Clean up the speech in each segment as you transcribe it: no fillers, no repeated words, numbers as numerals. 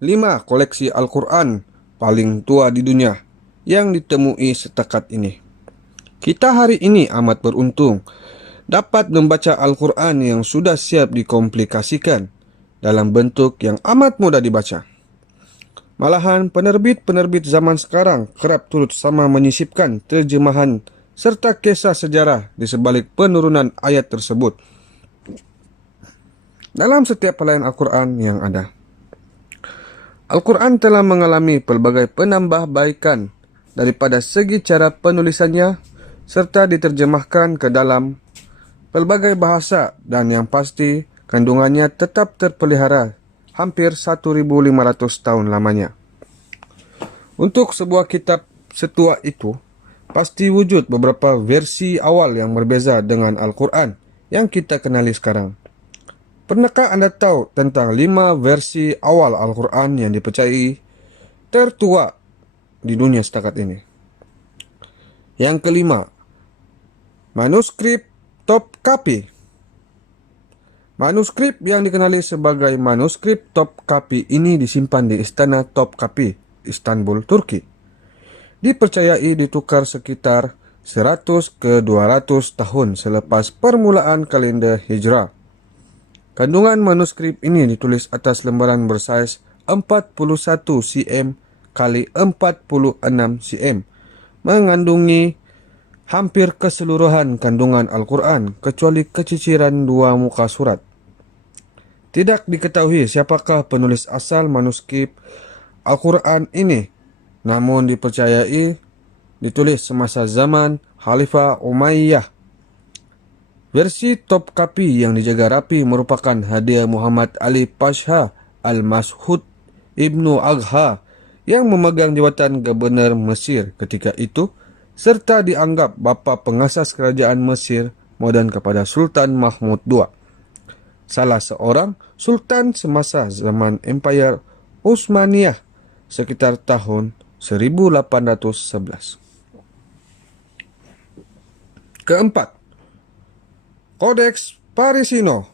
5 koleksi Al-Quran paling tua di dunia yang ditemui setakat ini. Kita hari ini amat beruntung dapat membaca Al-Quran yang sudah siap dikomplikasikan dalam bentuk yang amat mudah dibaca. Malahan penerbit-penerbit zaman sekarang kerap turut sama menyisipkan terjemahan serta kisah sejarah di sebalik penurunan ayat tersebut dalam setiap helaian Al-Quran yang ada. Al-Quran telah mengalami pelbagai penambahbaikan daripada segi cara penulisannya serta diterjemahkan ke dalam pelbagai bahasa dan yang pasti kandungannya tetap terpelihara hampir 1.500 tahun lamanya. Untuk sebuah kitab setua itu, pasti wujud beberapa versi awal yang berbeza dengan Al-Quran yang kita kenali sekarang. Pernahkah Anda tahu tentang 5 versi awal Al-Quran yang dipercayai tertua di dunia setakat ini? Yang kelima, manuskrip Topkapi. Manuskrip yang dikenali sebagai manuskrip Topkapi ini disimpan di Istana Topkapi, Istanbul, Turki. Dipercayai ditukar sekitar 100 ke 200 tahun selepas permulaan kalender Hijrah. Kandungan manuskrip ini ditulis atas lembaran bersaiz 41 cm kali 46 cm, mengandungi hampir keseluruhan kandungan Al-Quran kecuali keciciran 2 muka surat. Tidak diketahui siapakah penulis asal manuskrip Al-Quran ini, namun dipercayai ditulis semasa zaman Khalifah Umayyah. Versi Topkapi yang dijaga rapi merupakan hadiah Muhammad Ali Pasha Al-Mashhud Ibnu Agha yang memegang jawatan Gubernur Mesir ketika itu serta dianggap bapa pengasas kerajaan Mesir moden kepada Sultan Mahmud II, salah seorang sultan semasa zaman Empire Utsmaniyah sekitar tahun 1811. Keempat, Codex Parisino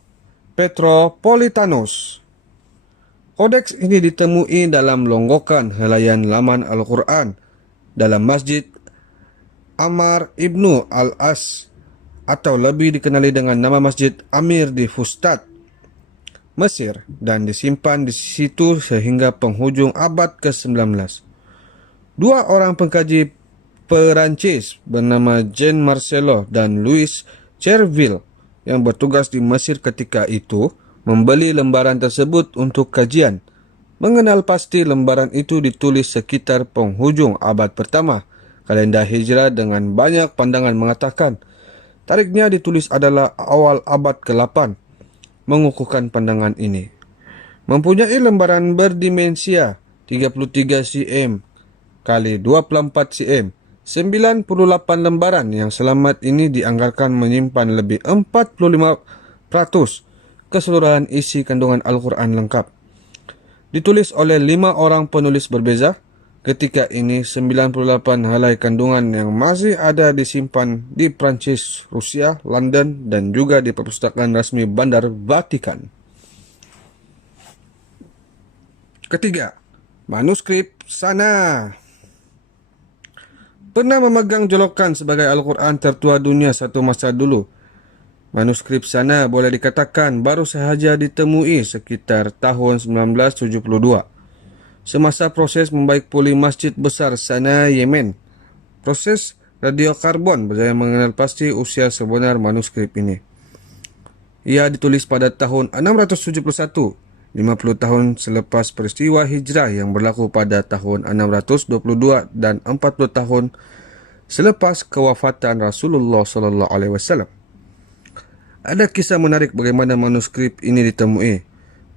Petropolitanus. Kodeks ini ditemui dalam longgokan helaian laman Al-Quran dalam Masjid Ammar Ibnu Al-As atau lebih dikenali dengan nama Masjid Amir di Fustat, Mesir, dan disimpan di situ sehingga penghujung abad ke-19. 2 orang pengkaji Perancis bernama Jean Marcelo dan Louis Cherville yang bertugas di Mesir ketika itu membeli lembaran tersebut untuk kajian. Mengenal pasti lembaran itu ditulis sekitar penghujung abad pertama kalender Hijrah dengan banyak pandangan mengatakan tariknya ditulis adalah awal abad ke-8. Mengukuhkan pandangan ini. Mempunyai lembaran berdimensia 33 cm kali 24 cm, 98 lembaran yang selamat ini dianggarkan menyimpan lebih 45% keseluruhan isi kandungan Al-Quran lengkap. Ditulis oleh 5 orang penulis berbeza. Ketika ini 98 helai kandungan yang masih ada disimpan di Prancis, Rusia, London, dan juga di perpustakaan resmi Bandar Vatikan. Ketiga, manuskrip Sana. Pernah memegang jolokan sebagai Al-Quran tertua dunia satu masa dulu. Manuskrip Sana boleh dikatakan baru sahaja ditemui sekitar tahun 1972. Semasa proses membaik pulih Masjid Besar Sana, Yemen. Proses radiokarbon berjaya mengenal pasti usia sebenar manuskrip ini. Ia ditulis pada tahun 671, 50 tahun selepas peristiwa hijrah yang berlaku pada tahun 622 dan 40 tahun selepas kewafatan Rasulullah SAW. Ada kisah menarik bagaimana manuskrip ini ditemui.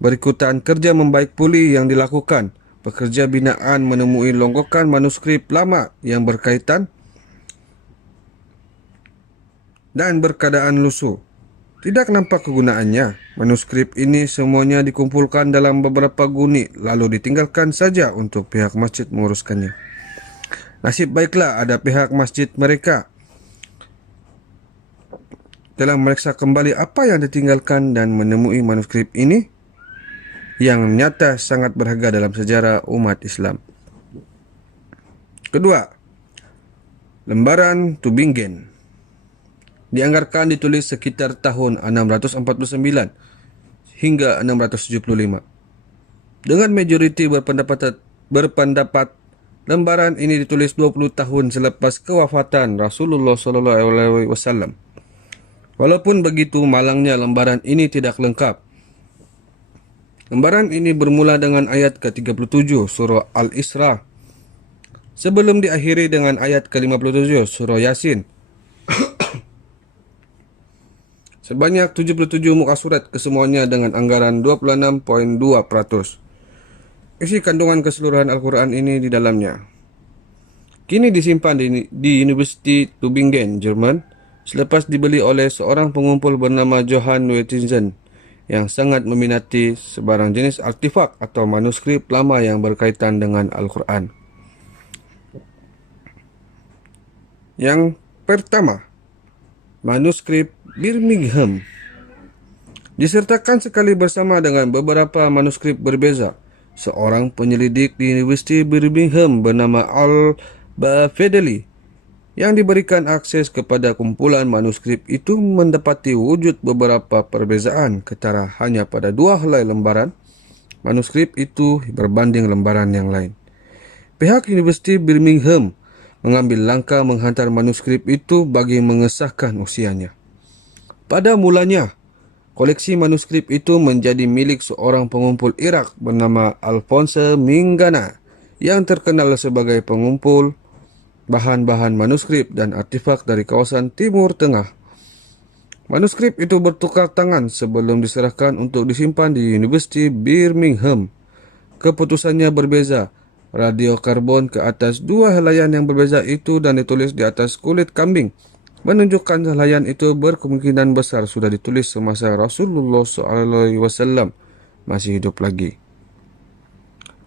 Berikutan kerja membaik pulih yang dilakukan, pekerja binaan menemui longgokan manuskrip lama yang berkaitan dan berkeadaan lusuh. Tidak nampak kegunaannya. Manuskrip ini semuanya dikumpulkan dalam beberapa guni lalu ditinggalkan saja untuk pihak masjid menguruskannya. Nasib baiklah ada pihak masjid mereka telah memeriksa kembali apa yang ditinggalkan dan menemui manuskrip ini yang nyata sangat berharga dalam sejarah umat Islam. Kedua, lembaran Tübingen dianggarkan ditulis sekitar tahun 649 hingga 675. Dengan majoriti berpendapat lembaran ini ditulis 20 tahun selepas kewafatan Rasulullah SAW. Walaupun begitu, malangnya lembaran ini tidak lengkap. Lembaran ini bermula dengan ayat ke-37 surah Al-Isra, sebelum diakhiri dengan ayat ke-57 surah Yasin. Sebanyak 77 muka surat kesemuanya dengan anggaran 26.2%. Isi kandungan keseluruhan Al-Quran ini di dalamnya. Kini disimpan di University Tübingen, Jerman, selepas dibeli oleh seorang pengumpul bernama Johann Wettingen yang sangat meminati sebarang jenis artifak atau manuskrip lama yang berkaitan dengan Al-Quran. Yang pertama, manuskrip Birmingham. Disertakan sekali bersama dengan beberapa manuskrip berbeza, seorang penyelidik di Universiti Birmingham bernama Al-Bafedeli yang diberikan akses kepada kumpulan manuskrip itu mendapati wujud beberapa perbezaan ketara hanya pada 2 helai lembaran manuskrip itu berbanding lembaran yang lain. Pihak Universiti Birmingham mengambil langkah menghantar manuskrip itu bagi mengesahkan usianya. Pada mulanya, koleksi manuskrip itu menjadi milik seorang pengumpul Irak bernama Alphonse Mingana yang terkenal sebagai pengumpul bahan-bahan manuskrip dan artifak dari kawasan Timur Tengah. Manuskrip itu bertukar tangan sebelum diserahkan untuk disimpan di Universiti Birmingham. Keputusannya berbeza. Radiokarbon ke atas 2 helaian yang berbeza itu dan ditulis di atas kulit kambing menunjukkan helaian itu berkemungkinan besar sudah ditulis semasa Rasulullah SAW masih hidup lagi.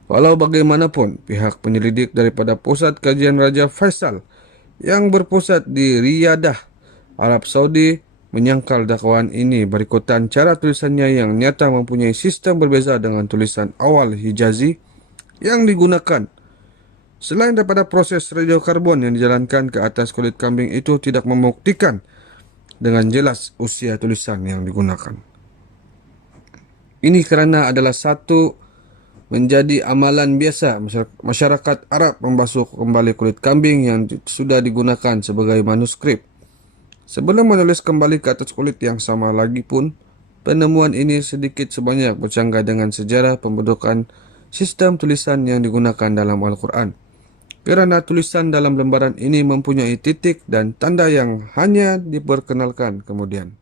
Walau bagaimanapun, pihak penyelidik daripada Pusat Kajian Raja Faisal yang berpusat di Riyadah, Arab Saudi menyangkal dakwaan ini berikutan cara tulisannya yang nyata mempunyai sistem berbeza dengan tulisan awal Hijazi yang digunakan. Selain daripada proses radiokarbon yang dijalankan ke atas kulit kambing itu tidak membuktikan dengan jelas usia tulisan yang digunakan. Ini kerana adalah satu menjadi amalan biasa masyarakat Arab membasuh kembali kulit kambing yang sudah digunakan sebagai manuskrip. Sebelum menulis kembali ke atas kulit yang sama lagi pun, penemuan ini sedikit sebanyak bercanggah dengan sejarah pembentukan sistem tulisan yang digunakan dalam Al-Quran. Kerana tulisan dalam lembaran ini mempunyai titik dan tanda yang hanya diperkenalkan kemudian.